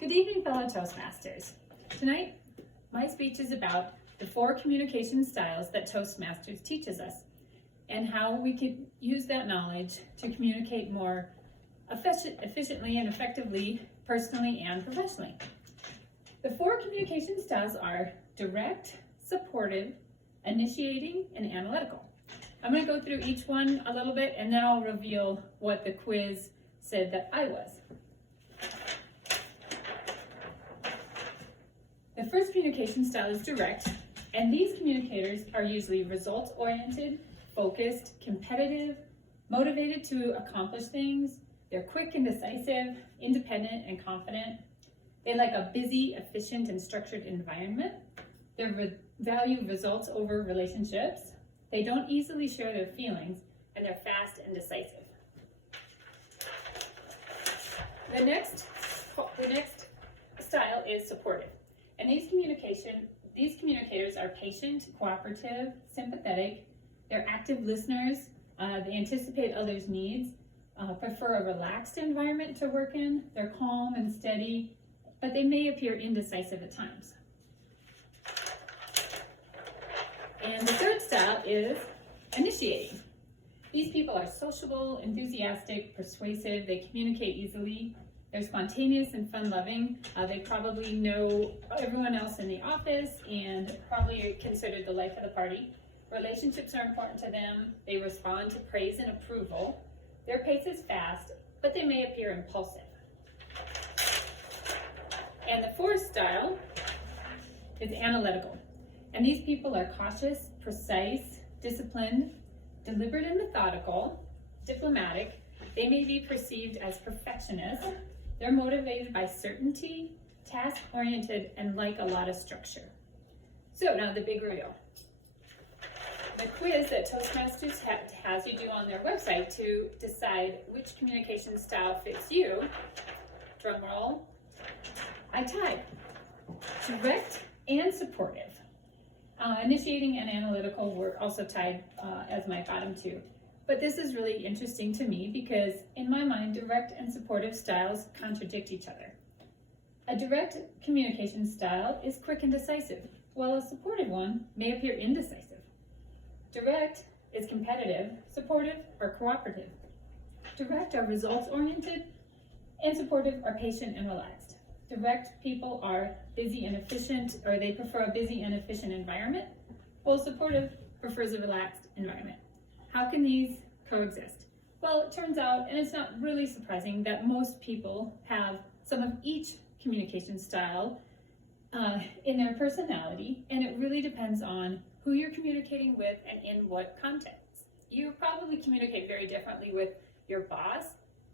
Good evening, fellow Toastmasters. Tonight, my speech is about the 4 communication styles that Toastmasters teaches us and how we can use that knowledge to communicate more efficiently and effectively, personally and professionally. The 4 communication styles are direct, supportive, initiating, and analytical. I'm going to go through each one a little bit and then I'll reveal what the quiz said that I was. The first communication style is direct, and these communicators are usually results-oriented, focused, competitive, motivated to accomplish things. They're quick and decisive, independent and confident. They like a busy, efficient, and structured environment. They value results over relationships. They don't easily share their feelings, and they're fast and decisive. The next style is supportive. And these communicators are patient, cooperative, sympathetic. They're active listeners. They anticipate others' needs, prefer a relaxed environment to work in. They're calm and steady, but they may appear indecisive at times. And the third style is initiating. These people are sociable, enthusiastic, persuasive. They communicate easily. They're spontaneous and fun-loving. They probably know everyone else in the office and probably considered the life of the party. Relationships are important to them. They respond to praise and approval. Their pace is fast, but they may appear impulsive. And the fourth style is analytical. And these people are cautious, precise, disciplined, deliberate and methodical, diplomatic. They may be perceived as perfectionists. They're motivated by certainty, task-oriented, and like a lot of structure. So now the big reveal. The quiz that Toastmasters has you do on their website to decide which communication style fits you, drum roll, I tied. Direct and supportive. Initiating and analytical were also tied as my bottom 2. But this is really interesting to me because in my mind, direct and supportive styles contradict each other. A direct communication style is quick and decisive, while a supportive one may appear indecisive. Direct is competitive, supportive are cooperative. Direct are results-oriented, and supportive are patient and relaxed. Direct people are busy and efficient, or they prefer a busy and efficient environment, while supportive prefers a relaxed environment. How can these coexist? Well, it turns out, and it's not really surprising, that most people have some of each communication style in their personality, and it really depends on who you're communicating with and in what context. You probably communicate very differently with your boss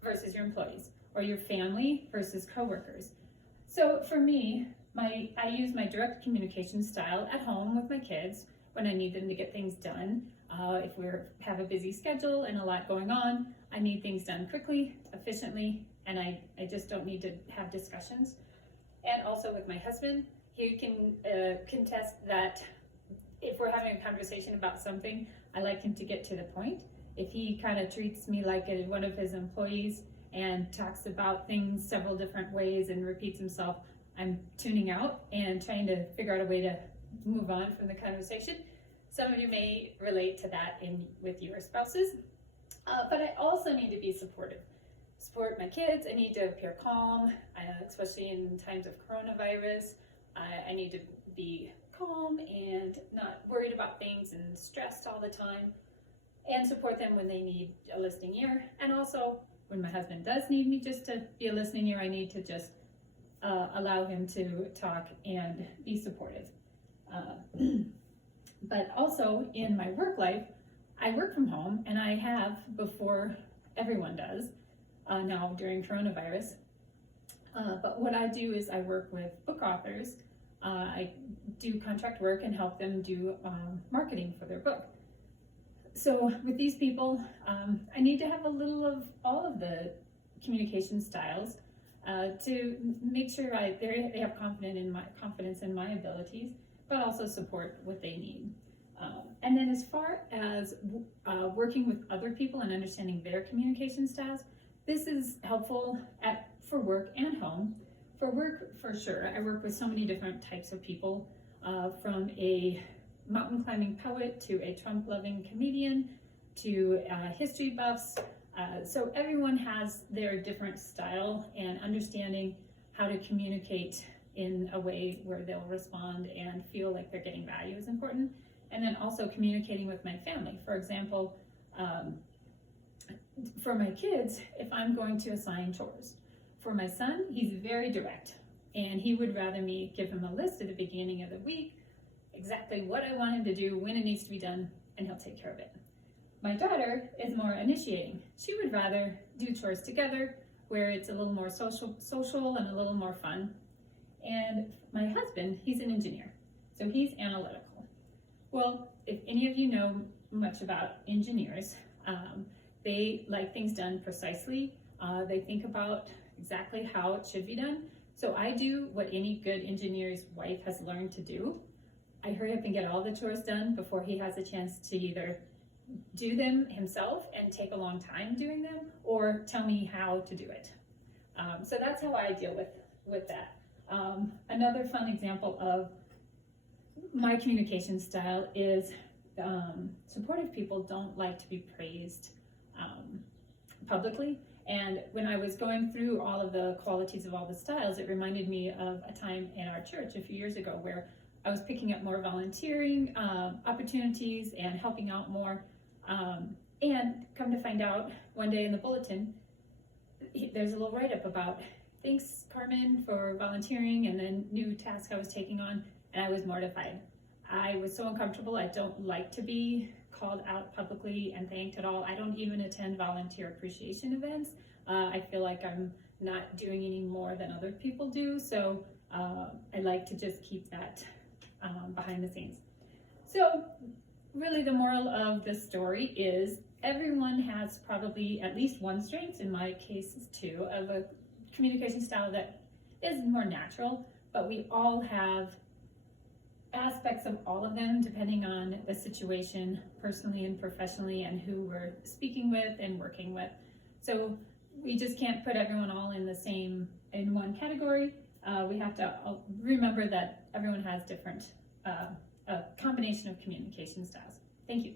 versus your employees, or your family versus coworkers. So for me, I use my direct communication style at home with my kids when I need them to get things done. If we have a busy schedule and a lot going on, I need things done quickly, efficiently, and I just don't need to have discussions. And also with my husband, he can contest that if we're having a conversation about something, I like him to get to the point. If he kind of treats me like one of his employees and talks about things several different ways and repeats himself, I'm tuning out and trying to figure out a way to move on from the conversation. Some of you may relate to that with your spouses, but I also need to be supportive. Support my kids. I need to appear calm, especially in times of coronavirus. I need to be calm and not worried about things and stressed all the time, and support them when they need a listening ear. And also, when my husband does need me just to be a listening ear, I need to just allow him to talk and be supportive. But also in my work life, I work from home, and I have before everyone does now during coronavirus. But what I do is I work with book authors. I do contract work and help them do marketing for their book. So with these people, I need to have a little of all of the communication styles to make sure they have confidence in my abilities, but also support what they need. And then as far as working with other people and understanding their communication styles, this is helpful for work and home. For work, for sure. I work with so many different types of people, from a mountain climbing poet to a Trump-loving comedian to history buffs. So everyone has their different style, and understanding how to communicate in a way where they'll respond and feel like they're getting value is important. And then also communicating with my family. For example, for my kids, if I'm going to assign chores. For my son, he's very direct, and he would rather me give him a list at the beginning of the week, exactly what I want him to do, when it needs to be done, and he'll take care of it. My daughter is more initiating. She would rather do chores together, where it's a little more social and a little more fun. And my husband, he's an engineer, so he's analytical. Well, if any of you know much about engineers, they like things done precisely. They think about exactly how it should be done. So I do what any good engineer's wife has learned to do. I hurry up and get all the chores done before he has a chance to either do them himself and take a long time doing them, or tell me how to do it. So that's how I deal with that. Another fun example of my communication style is supportive people don't like to be praised publicly. And when I was going through all of the qualities of all the styles, it reminded me of a time in our church a few years ago where I was picking up more volunteering opportunities and helping out more. And come to find out, one day in the bulletin, there's a little write-up about, thanks Carmen for volunteering and then new task I was taking on, and I was mortified. I was so uncomfortable. I don't like to be called out publicly and thanked at all. I don't even attend volunteer appreciation events. I feel like I'm not doing any more than other people do, so I like to just keep that behind the scenes. So really the moral of this story is everyone has probably at least one strength, in my case two, of a communication style that is more natural, but we all have aspects of all of them depending on the situation, personally and professionally, and who we're speaking with and working with. So we just can't put everyone all in one category. We have to remember that everyone has different, a combination of communication styles. Thank you.